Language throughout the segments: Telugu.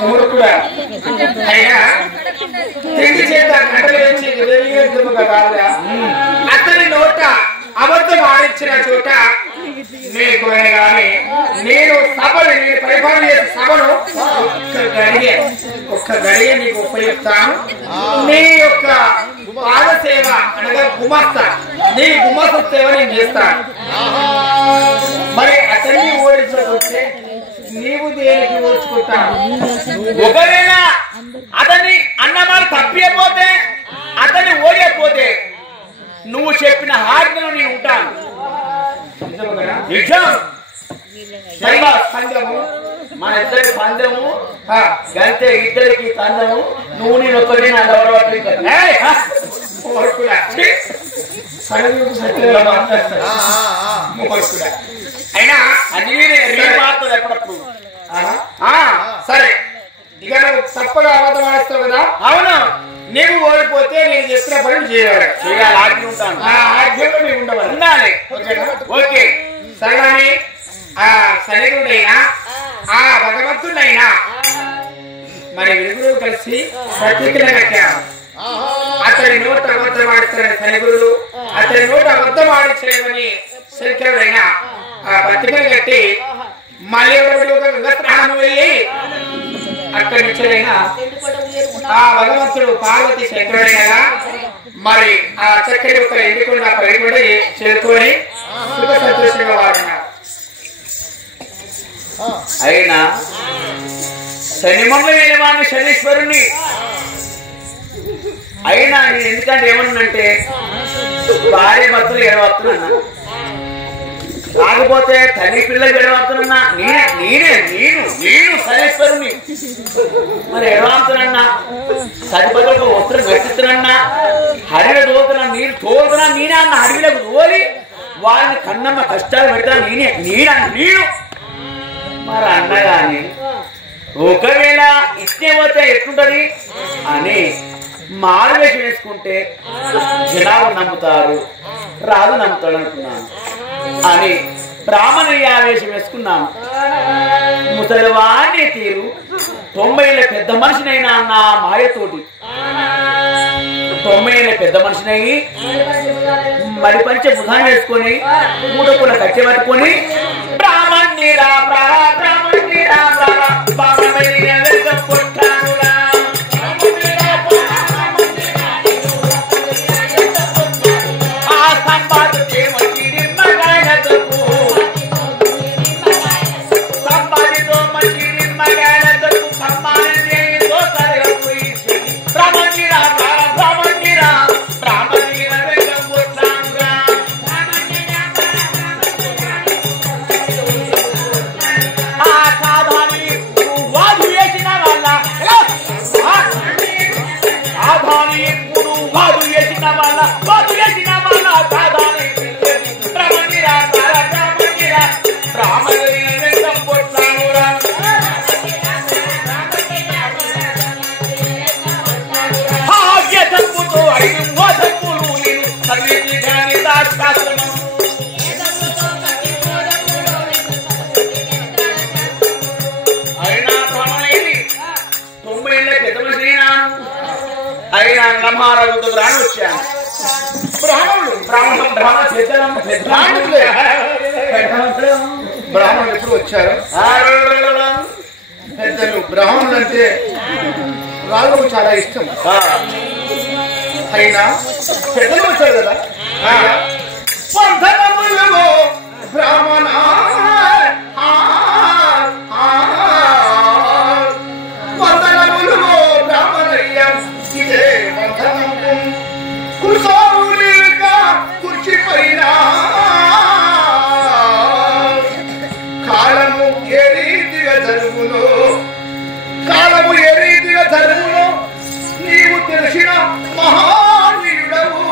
మూర్ఖుడా అయినా తిండి చేత గంటలు వచ్చి కాదురా అతని నోట అబద్ధం ఆడించిన చోట నీకు కానీ నేను సభను నేను పరిపాలన చేసే సభను ఒక్క గడియ నీకు ఉపయోగిస్తాను. నీ యొక్క పాద సేవ అనగా గుమస్తా నీ గుమస్త సేవ నేను చేస్తాను. మరి అతన్ని ఓడించకపోతే నీవు దేనికి ఓర్చుకుంటావు? ఒకవేళ అతన్ని అన్నమాట తప్పిపోతే అతన్ని ఓడిపోతే నువ్వు చెప్పిన ఆజ్ఞలో నేను ఉంటాను. నిజం. పందెము మన ఇద్దరి పందెము గంటే ఇద్దరికి పందెము. నువ్వు నేను ఒక్కడి నా అయినా అన్ని మాత్రం ఎప్పుడప్పుడు సరే ఇక నువ్వు తప్పగా అబద్ధం ఆడిస్తావు కదా. అవును. నీవు ఓడిపోతే నేను చెప్పిన పనులు చేయాలి. ఆజ్ఞ ఉంటాను. ఆ ఆజ్ఞలో నీవు ఉండవాలి. ఉండాలి. ఓకే సరే. ఆ శనిగుడైనా ఆ భగవంతుడైనా మరి విరుగురు కలిసి ప్రతిజ్ఞ కట్టారు. అతని నోట అబద్ధం ఆడిస్తారని శనిగురుడు అతని నోట అబద్ధం ఆడించలేమని శంకరుడైనా ఆ ప్రతిజ్ఞ కట్టి మళ్ళీ గంగస్నానం వెళ్ళి అక్కడి నుంచి ఆ భగవంతుడు పార్వతి శంకరుడైనా మరి ఆ చక్కటి ఒక ఎండుకుండా పరిగొండ చేరుకొని సుఖ సంతోషంగా వాడున్నారు. అయినా శనిమంగళ వేలవాణి శనీశ్వరుణ్ణి అయినా నేను ఎందుకంటే ఏమన్నంటే భార్య భర్తలు ఎడవస్తున్నా కాకపోతే తల్లి పిల్లలు ఎడవస్తున్నా నేను శనీశ్వరుణ్ణి మరి ఎడవస్తున్నా సరిపదలకు వస్త్రం గట్టిస్తున్నా హరిలో దోతున్నా నీరు తోలుతున్నా నేనే అన్న అడవిలకు తోలి వాళ్ళని కన్నమ్మ కష్టాలు పెడతా నేను మరి అన్నగాని ఒకవేళ ఇట్నే పోతే ఎట్లుంటది అని మారువేషం వేసుకుంటే జనాలు నమ్ముతారు, రాదు నమ్ముతాడు అనుకున్నాను అని బ్రాహ్మణుడి ఆవేశం వేసుకున్నాను. ముసలివాణి తీరు 90 ఏళ్ళ పెద్ద మనిషినైనా నా మాయతోటి 90 ఏళ్ళ పెద్ద మనిషినయ్యి మరి పంచ బుధాన్ని వేసుకొని మూడకుల కట్టె పట్టుకొని బ్రాహ్మణిరా వచ్చాను. బ్రాహ్మణులు ఎప్పుడు వచ్చారు? పెద్దలు బ్రాహ్మణులు అంటే వాళ్ళకు చాలా ఇష్టం. అయినా పెద్దలు వచ్చారు కదా బ్రాహ్మణ కాలము ఏ రీతిగా జరుగును నీవు తెలిసిన మహానీయుడవు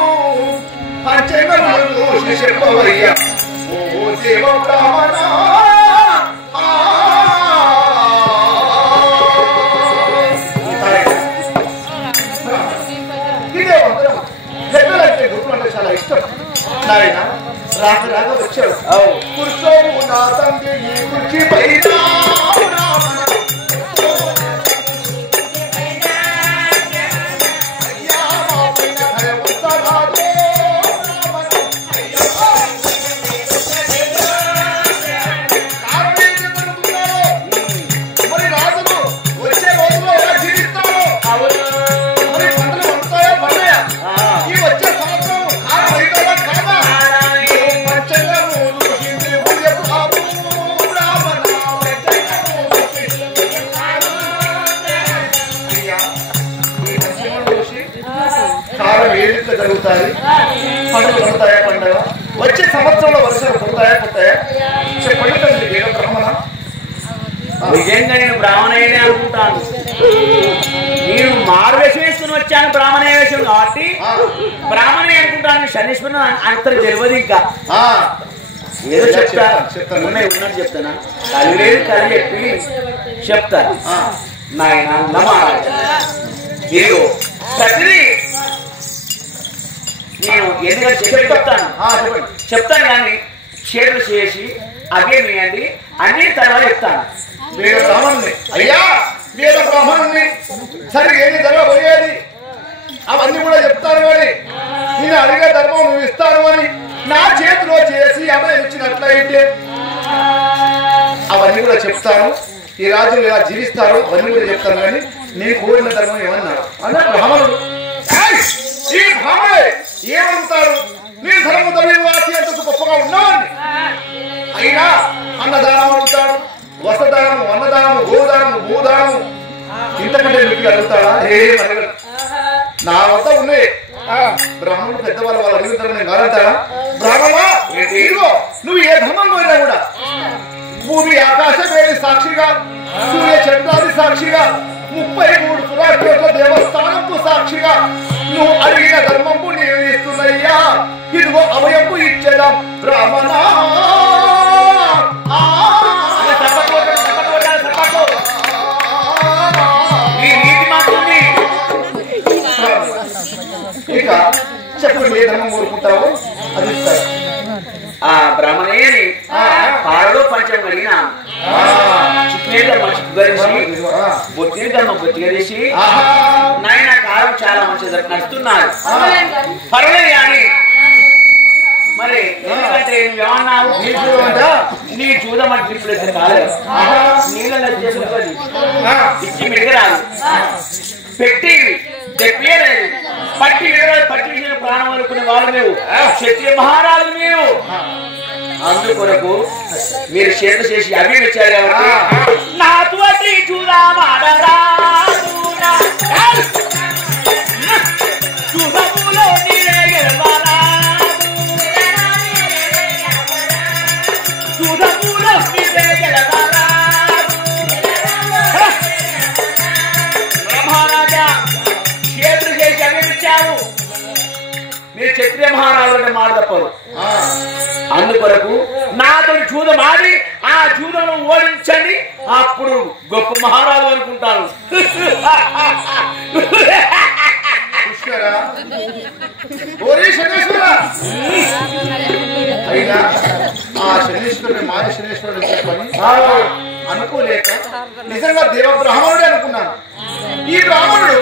పంచగములు చెప్పవయ్యా ఓ దేవ బ్రాహ్మణ. ఇదే పెద్దలంటే గురువులు అంటే చాలా ఇష్టం. నాయన రాక వచ్చావు కూర్చోవు నా తండ్రి ఈ కుర్చీ పైన జరుగుతాయి పండుగ పడతాయా పండుగ వచ్చే సంవత్సరంలో వర్షాలు పడతాయా పడతాయా చెప్పండి తండ్రి నేను బ్రాహ్మణ నిజంగా నేను బ్రాహ్మణయ్యనే అనుకుంటాను. నేను మారువేషం వేసుకుని వచ్చాను బ్రాహ్మణ వేషం కాబట్టి బ్రాహ్మణే అనుకుంటాను. శనీశ్వరుని అంతకు తెలియదు. ఇంకా ఏదో చెప్తాను ఉన్నట్టు చెప్తానా కలి లేదు కలి చెప్పి చెప్తాను. నాయన మీరు ప్రతిదీ నేను ఎందుకంటే చెప్తాను కానీ షేర్లు చేసి అవే మీయండి అన్ని తర్వాత చెప్తాను. మీరు బ్రాహ్మణుని అయ్యా మీరు బ్రాహ్మణుని సరిగ్గా ఏది జరగబోయేది అవన్నీ కూడా చెప్తాను అని నేను అడిగే ధర్మం నువ్వు ఇస్తాను అని నా చేతిలో చేసి అమ్మాయి ఇచ్చినట్లయితే అవన్నీ కూడా చెప్తాను. ఈ రాజులు ఇలా జీవిస్తారు అవన్నీ కూడా చెప్తాను కానీ నేను కోరిన ధర్మం ఏమన్నారు అన్న బ్రాహ్మణుడు ఈ బ్రాహ్మణుడే ఏమవుతారు నేను ధర్మ దైవాతి అంత గొప్పగా ఉన్నామని అయినా అన్నదానం అవుతాడు వస్త్రదానము అన్నదానము గోదానము భూదానము ఇంతకంటే మీకు అడుగుతాడా ఏం అడగడు. నా వద్ద ఉన్నాయి బ్రాహ్మణుడు పెద్దవాళ్ళు వాళ్ళు అడుగుతారు నేను కాదంటారా బ్రాహ్మణా ఇదిగో నువ్వు ఏ ధర్మంలో అయినా కూడా భూమి ఆకాశ వేడి సాక్షిగా సూర్య చంద్రాది సాక్షిగా 33 పురాకోట్ల దేవస్థానంకు సాక్షిగా నువ్వు అడిగిన ధర్మము నేను ఇస్తున్నయ్యా ఇదిగో అవయము ఇచ్చేదా బ్రాహ్మణ ఇక చెప్పండి ఏ ధర్మం కోరుకుంటావో అది ఇస్తారు. ఆ బ్రాహ్మణేని పారలో పంచం కలిగిన బొత్తిగేసి నాయన కాలం చాలా మంచిది నడుస్తున్నారు పర్వాలేదు కానీ మరి ఎందుకంటే ఏమన్నావు నీ చూడమంటే ఇప్పుడు కాలేదు నీళ్ళ ఇచ్చి మిడగరాదు పెట్టి చెప్పలేదు పట్టి పట్టి ప్రాణం అనుకునే వాళ్ళు మేము క్షత్రియ మహారాజు మేము అందుకొరకు మీరు చేత చేసి అవి వచ్చారు కాబట్టి నాటువంటి చూడమాడరా చూడములో నీరే గెలవాలా చూడములో నీరే గెలవాలా మహారాజా చేతులు చేసి అవి వచ్చారు మీరు క్షత్రియ మహారాజుని మాట తప్పరు. అందుకొరకు నాతో జూదం ఆడి ఆ జూదంలో ఓడించండి అప్పుడు గొప్ప మహారాజు అనుకుంటాను. అయినా ఆ శనీశ్వరుని మాది శనీశ్వరుడు చెప్పని అనుకోలేక నిజంగా దేవ బ్రాహ్మణుడే అనుకున్నాను. ఈ బ్రాహ్మణుడు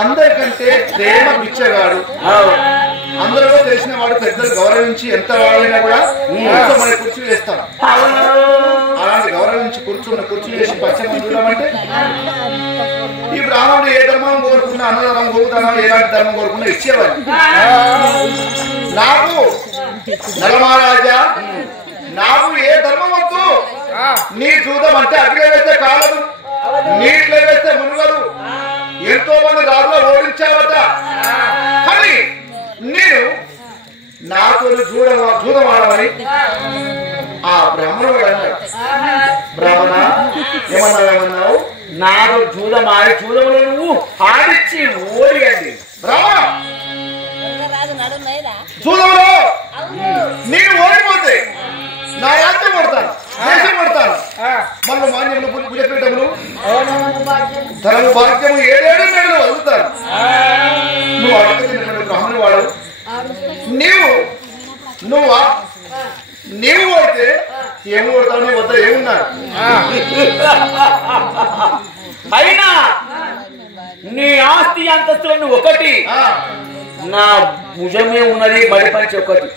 అందరికంటే ప్రేమ పిచ్చగాడు అందరిలో తెలిసిన వాడు పెద్దలు గౌరవించి ఎంత వాడైనా కూడా మన కుర్చీ వేస్తాం అలాంటి గౌరవించి కుర్చీ వేసి పచ్చని చూడమంటే ఈ బ్రాహ్మణుడు ఏ ధర్మం కోరుకున్నా అన్నదానం గోదానం ఎలాంటి ధర్మం కోరుకున్నా ఇచ్చేవాడు. నాకు నలమహారాజా నాకు ఏ ధర్మం వద్దు నీ చూద్దాం అంటే అగ్ని వేస్తే కాలదు నీటిలో వేస్తే మునగదు ఎంతో మంది రాజులో ఓడించావట కానీ నేను నాతో జూదమాడమని ఆ బ్రాహ్మణుడు అన్నాడు. బ్రాహ్మణ ఏమన్నావు నాకు జూదమాడి జూదంలో నువ్వు ఆడిచ్చి ఓడియండి బ్రాహ్మణ జూదంలో నేను ఓడిపోతే నా రాజ్యం కొడతాను దేశం కొడతాను మళ్ళీ మాన్యములు భుజపీఠములు ధనము భాగ్యము 7 నెలలు వదులుతాను. నువ్వు అడుగుతున్నటువంటి బ్రాహ్మణుడు వాడు నీవు కొడితే ఏమి కొడతావు నీ వద్ద ఏమున్నారు అయినా నీ ఆస్తి అంతస్తులను ఒకటి, నా భుజమే ఉన్నది బడి పంచి ఒకటి,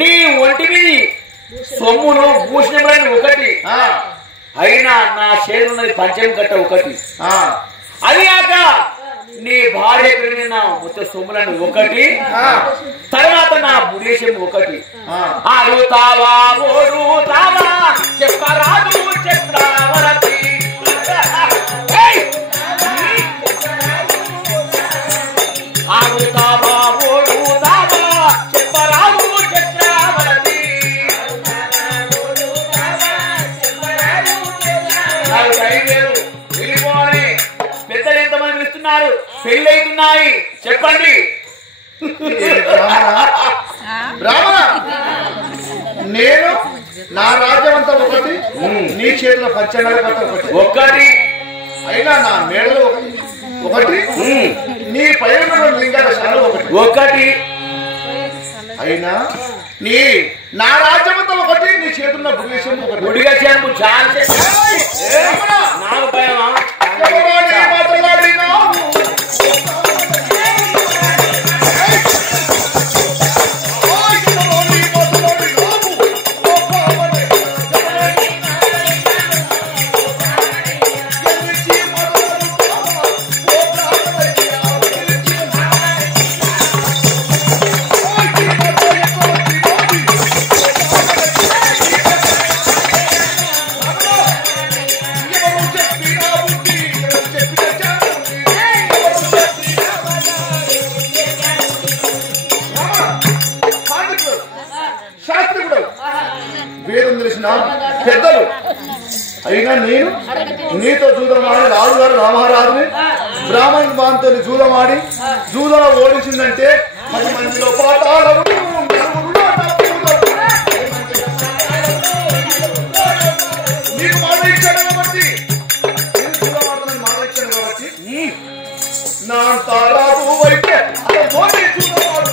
నీ ఒంటి మీద సొమ్మును భూషణములను ఒకటి, అయినా నా చేరున్నది పంచం కట్ట ఒకటి, అది కాక నీ భార్య నా మొత్తం సొమ్ములను ఒకటి, తర్వాత నా బుడేశం ఒకటి. అడుగుతావా ఓడుతావా చెప్పరాదు చక్రవర్తి, అడుగుతావా ఓడుతావా చెప్పరాదు చక్రవర్తి. నాకు టైం లేదు, వెళ్ళిపోవాలి. పెద్దలు ఎంతమంది పిలుస్తున్నారు, పెళ్లి అవుతున్నాయి, చెప్పండి. బ్రాహ్మణ, నేను నా రాజ్యం అంతా ఒకటి, నీ చేతిలో పంచంగల కట్ట ఒకటి ఒక్కటి, అయినా నా మేడలు ఒకటి, నీ పైన లింగాల శాలు ఒకటి ఒకటి, అయినా నీ నా రాజ్యం అంతా ఒకటి, నీ చేతున్న గుడివేశం ఒకటి. గుడిగా చేను చాలా నాకు భయమా? పెద్దలు అయినా నేను నీతో జూదమాడి రాజుగారు రామహారాజుని బ్రాహ్మణ్ బాంతో జూదమాడి జూదలో ఓడించిందంటే 10 మందిలో పాతాళము నీకు మాట ఇచ్చాను కాబట్టి, జూదమాడతానని మాట ఇచ్చాను కాబట్టి నా తారాబు అయితే జూదమాడు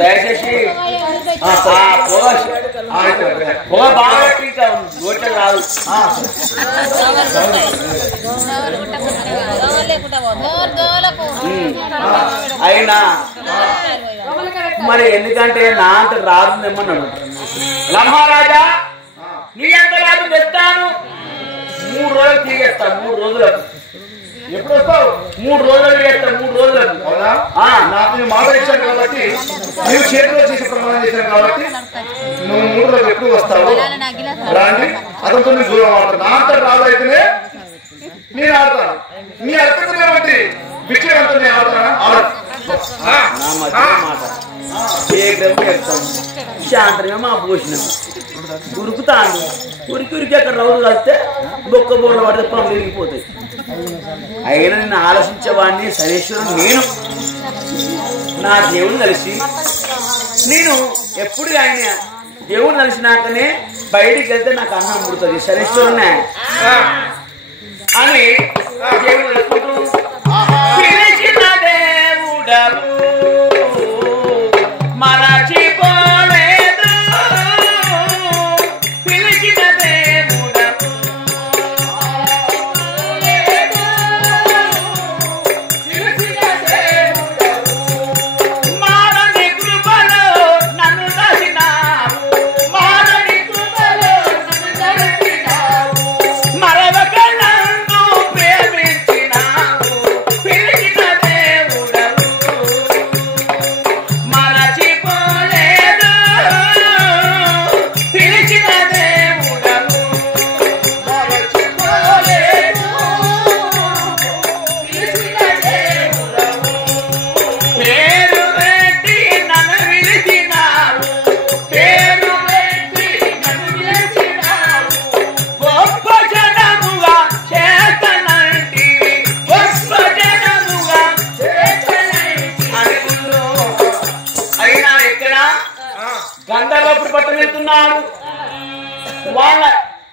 దయచేసి పొగ బాగా నోట్ల రాదు. అయినా మరి ఎందుకంటే నా అంత రాదు ఏమన్నాడు మహారాజా, నీ అంత రాదు తెస్తాను, 3 రోజులు తీగేస్తా, 3 రోజులకు. ఎప్పుడు వస్తావు? 3 రోజులు చేస్తా, 3 రోజులకు. నాకు నేను మాట ఇచ్చాను కాబట్టి, నువ్వు చేతిలో చేసి ప్రమాణం చేశాను కాబట్టి నువ్వు 3 రోజులు ఎప్పుడు వస్తావు రాండి, అతనితో నేను దూరం ఆడతాను. నా అంతా రాదు అయితేనే నేను ఆడతాను. నీ అర్థం బట్టి విషయంతో నేను ఆడతానా? శాంతంగా మా భూషణం ఉరుకుతాను, ఉరికి అక్కడ రౌలు కలిస్తే బొక్క బోర్ల పడితే పనులు విరిగిపోతాయి. అయినా నిన్ను ఆలోచించేవాడిని శనేశ్వరుడు నేను. నా దేవుని కలిసి నేను ఎప్పుడు ఆయన దేవుని కలిసినాకనే బయటికి వెళ్తే నాకు అన్నం పుడుతుంది. శనేశ్వరునే అని దేవుడు తెలుసుకుంటూ పిలిచిన దేవుడవు మరచిపోలేదు, పిలిచిన దేవుడవు మారని కృపలో నన్ను దర్శినావు, మారని కృపలో నన్ను దర్శినావు, మరవక నన్ను పట్టం వెళ్తున్నాడు. వాళ్ళ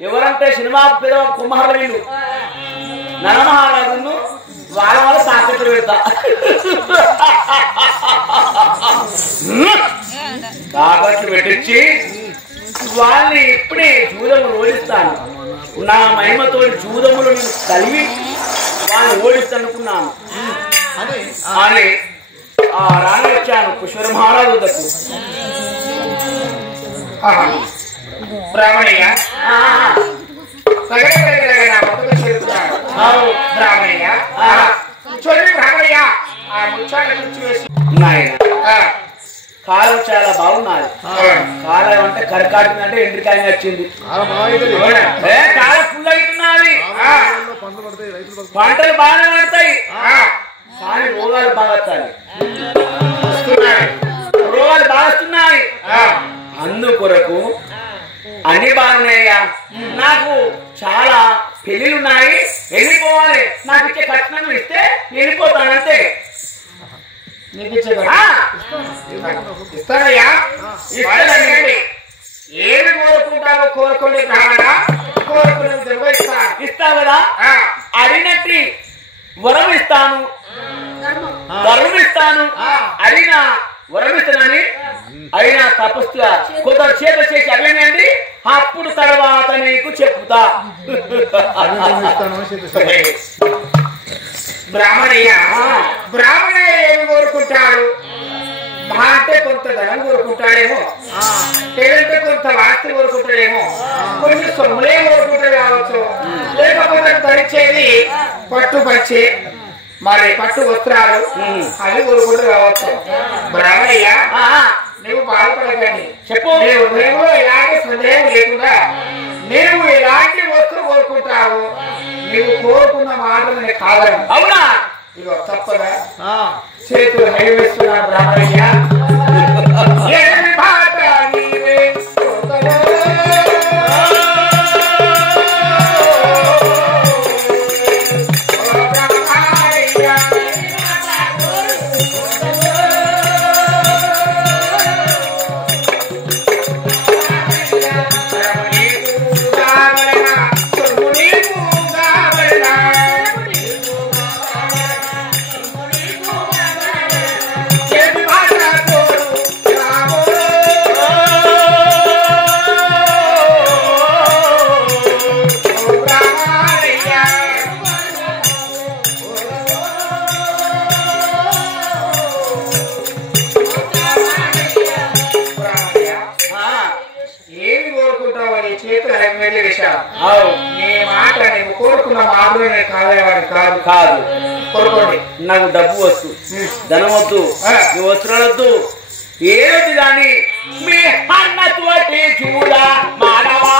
ఎవరంటే సినిమా పెద్ద కుమారులు వీళ్ళు నరమహారాజును వాళ్ళ తాకట్లు పెడతా తాకట్లు పెట్టించి వాళ్ళని ఇప్పుడే జూదములు ఓడిస్తాను. నా మహిమతో జూదములు నేను కలిగి వాళ్ళని ఓడిస్తానుకున్నాను అని ఆ రాణి వచ్చాను పుష్పర మహారాజు వద్దకు. బ్రాహ్మణయ్య బ్రాహ్మణయ్య చూడండి బ్రాహ్మణయ్య ఆ ముచ్చాన్ని కూర్చోవేసి కాలం చాలా బాగున్నది. కాలం అంటే కరకాటం అంటే ఎండ్రికాయ వచ్చింది. కాలం ఫుల్ అవుతున్నది. పంటలు బాగానే పడతాయి కానీ రోగాలు బాగా వస్తాయి. రోగాలు బాగా వస్తున్నాయి. అందుకొరకు అన్ని బాగున్నాయ్యా. నాకు చాలా పెళ్లిళ్ళు ఉన్నాయి, వెళ్ళిపోవాలి. నాకు ఇచ్చే కట్నం ఇస్తే వెళ్ళిపోతానంతే. ఇస్తానయ్యా ఇస్తానండి. ఏమి కోరుకుంటావో కోరుకోండి బ్రాహ్మణ, కోరుకునేది ఇస్తావు కదా. అడిగినట్టు వరం ఇస్తాను, వరం ఇస్తాను. అడిగిన వరం ఇస్తానని అయినా తపస్సుగా కొంత చేత చేసి అడిగినండి. అప్పుడు తర్వాత నీకు చెప్తా. బ్రాహ్మణయ్య బ్రాహ్మణయ్య ఏమి కోరుకుంటాడు? మా అంటే కొంత ధనం కోరుకుంటాడేమో, లేదంటే కొంత వాస్తి కోరుకుంటాడేమో, కొన్ని సొమ్ములే కోరుకుంటాడు కావచ్చు. లేకపోతే ధరించేది పట్టు పచ్చి మరి పట్టు వస్త్రాలు అవి కోరుకుంటూ కావచ్చు. బ్రాహ్మణయ్య నువ్వు బాధపడకండి, చెప్పు. నేను ఎలాంటి సందేహం లేకుండా నువ్వు ఎలాంటి వస్తువు కోరుకుంటావు, నువ్వు కోరుకున్న మాటలు నేను కాదని. అవునా? ఇగో తప్పదా చేతులు హైవేస్తున్నాను బ్రాహ్మణయ్య. ఏమి మాట నీవే కాదు. కోరుకోండి. నాకు డబ్బు వద్దు, ధనం వద్దు, నీ వస్త్రాలు వద్దు, ఏది కానీ మీ అన్నతోటి చూడ మానవా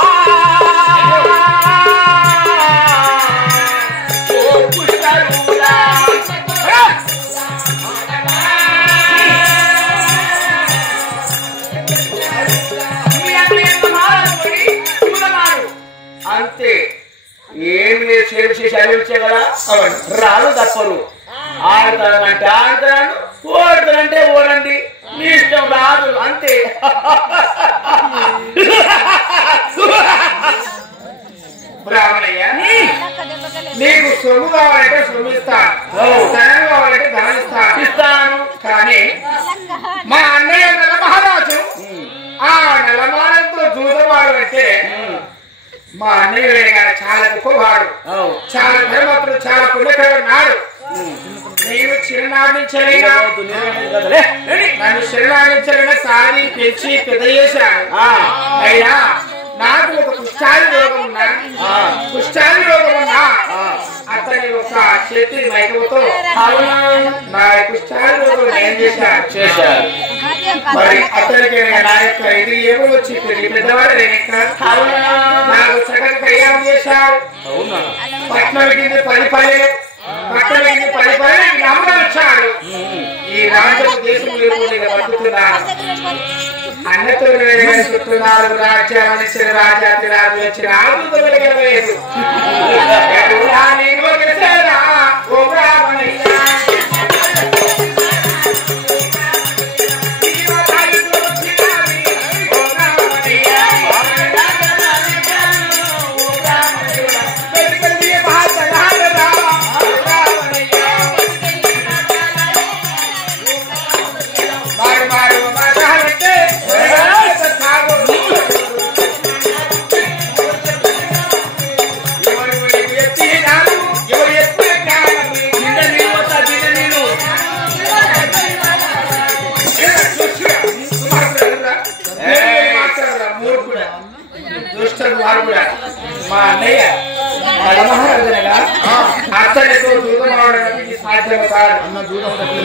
అంతే. ఏమి లేదు, చేరు చేసి అవి వచ్చే కదా రాదు తప్పరు. ఆడతానంటే ఆడతాను, ఓడతానంటే ఓడండి, మీ ఇష్టం. రాదు అంతే. బ్రాహ్మణయ్య నీకు సొమ్ము కావాలంటే సొమ్ము ఇస్తాను, ధనం కావాలంటే ధనం ఇస్తాను. కానీ మా అన్నయ్య నెల మహారాజు ఆ నెలమానంతో దూరవాడు అంటే మా అన్నయ్య చాలా గొప్పవాడు, చాలా ధర్మతుడు, చాలా పుణ్యకరుడు నాడు. నేను చిరునామించలేనా, నన్ను చిరునామించలేనా సారి పెంచి పెద్ద చేశాను. అయినా నాకు ఒక కుష్ఠాది రోగం ఉన్నా, అతని ఒక చేతి మైకముతో నా కుష్ఠాది రోగం ఏం చేశాను. మరి అతనికి నా యొక్క ఇది ఏమో వచ్చి పెద్దవాడు నాకు సగం కళ్యాణం చేశాడు. పట్నం కింద 10 పల్లెలు, పట్టణం కింద 10 పల్లెలు గ్రామం వచ్చాడు. ఈ రాజ్య దేశం లేకుండా బతుకుతున్నాను. అన్నతో చెప్తున్నారు రాజ్యాన్ని రాజాతి రాజు వచ్చిన ఆదుకోలేదు. అతనితో జూదం ఆడడానికి సాధ్యం కాదు.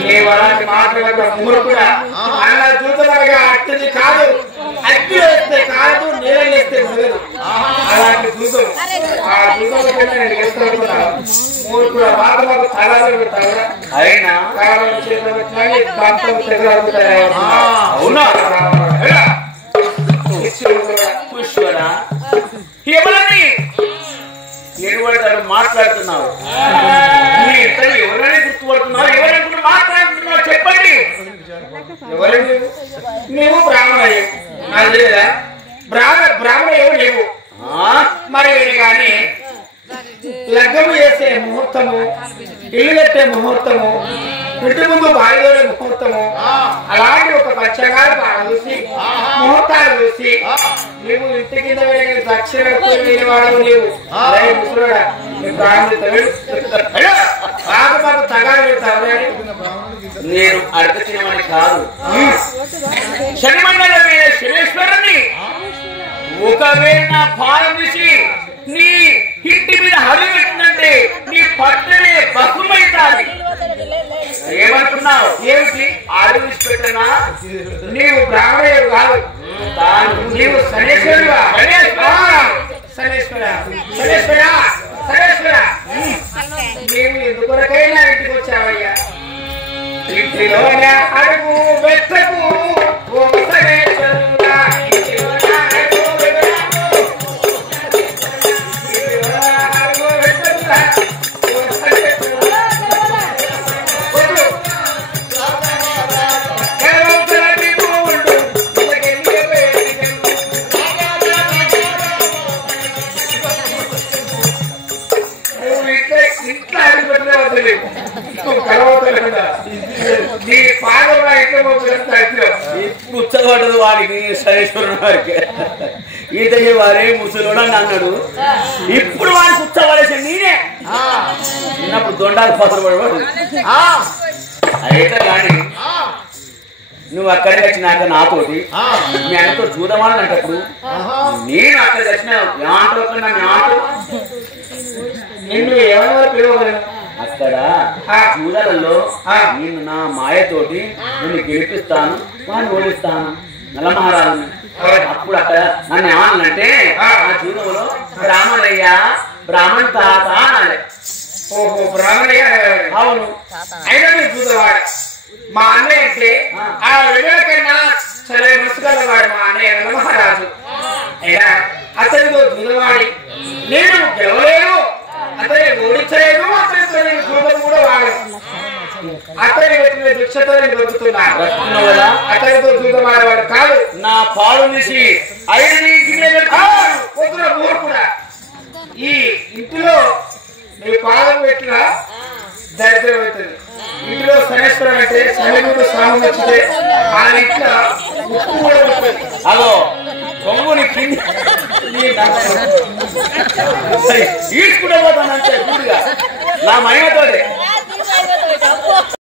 నీవు అలాంటి మాటలకు మూర్ఖుడా. అన్న జూదం అనగా అట్టిది కాదు, అగ్గి వేస్తే కాదు, నీళ్ళ వేస్తే మురగదు. అలాంటి జూదం ఆ జూదం నేను వేస్తున్నాను. మూర్ఖుడా మాటలకు తగాలు పెడతావు. అయినా కాలం చేతులు ప్రాంతం తెగలుగుతాయి. అవునా పుష్పరా ఎవరని ఎడుపడతాడు మాట్లాడుతున్నావు? మీ ఇద్దరు ఎవరైనా గుర్తుపడుతున్నారు? ఎవరైనా మాట్లాడుతున్నావు చెప్పండి. ఎవరు నీవు బ్రాహ్మణయ్య నాకు తెలియదా? బ్రాహ్మణయ్యవు లేవు. మరి కానీ లగ్గము చేసే ముహూర్తము, ఇల్లు కట్టే ముహూర్తము, ఇంటి ముందు బాయిదోడే ముహూర్తము, అలాంటి ఒక పచ్చగాలు చూసి ముహూర్తాలు చూసి నీవు ఇంటి కింద వెళ్ళి దక్షిణ వాడవు. నీవు ముసలుడా మాకు మాకు తగాలు పెడతావు. నేను అడగచ్చినమని కాదు, శనిమండల మీద శనేశ్వరుని ఒకవేళ నా పాలం తీసి నీ ఇంటి మీద హరి పెట్టిందంటే నీ పట్టనే బహుమైతాది. ఏమంటున్నావు? ఏమిటి ఆడు పెట్టనా? నీవు బ్రాహ్మణుడు కాదు, నీవు శనేశ్వరుడుగా. నీవు ఎందుకొరకైనా ఇంటికి వచ్చావయ్యా? ఇంటిలో అడుగు వెచ్చకు ఓ శనేశ్వరుడా. ఉచ్చబడ్డదు వాడికి శనేశ్వరుని వారికి. ఈతకి వారే ముసలోడు అని అన్నాడు. ఇప్పుడు వాడికి ఉచ్చబడేసి నేనే చిన్నప్పుడు దొండాలు పసలు పడవాడు. అయితే కానీ నువ్వు అక్కడికి వచ్చినాక నాతోటి మీ ఆయనతో చూద్దామని అంటప్పుడు నేను అక్కడికి వచ్చిన నిన్ను ఏమైనా పిలవగలను. అక్కడ ఆ చూడలలో నేను నా మాయతోటి నిన్ను గెలిపిస్తాను, వాడిని ఓడిస్తాను నల్లమహారాజుని. అప్పుడు అక్కడ నన్ను ఏమన్నంటే ఆ చూడంలో బ్రాహ్మణయ్య బ్రాహ్మణ తాత అనాలి. ఓహో బ్రాహ్మణయ్య. అవును. అయినా మీరు చూసేవాడు మా అన్నయ్య అంటే ఆ వెళ్ళకైనా సరే ముసుగలవాడు మా అన్నయ్య నల్లమహారాజు. అయినా అతనితో చూడవాడి నేను గెలవలేను, అతని ఓడించలేదు, అతనితో నేను చూడడం కూడా వాడు. అతని పెట్టిన దీక్షతో నేను దొరుకుతున్నాను కదా. అతనితో చూడవాడేవాడు కాదు. నా పాలు తీసి 5 కూడా ఈ ఇంటిలో నీ పాదం పెట్టిన దరిద్రం అవుతుంది. ఇంటిలో శనేశ్వరం అంటే శనిగుడు స్వామి వచ్చితే ఆ ఇంట్లో ఉప్పు కూడా ఉంటుంది. అదో కొమ్ముని కింది ఈడ్చుకుంటే పోతానంటే నా మహిమతోనే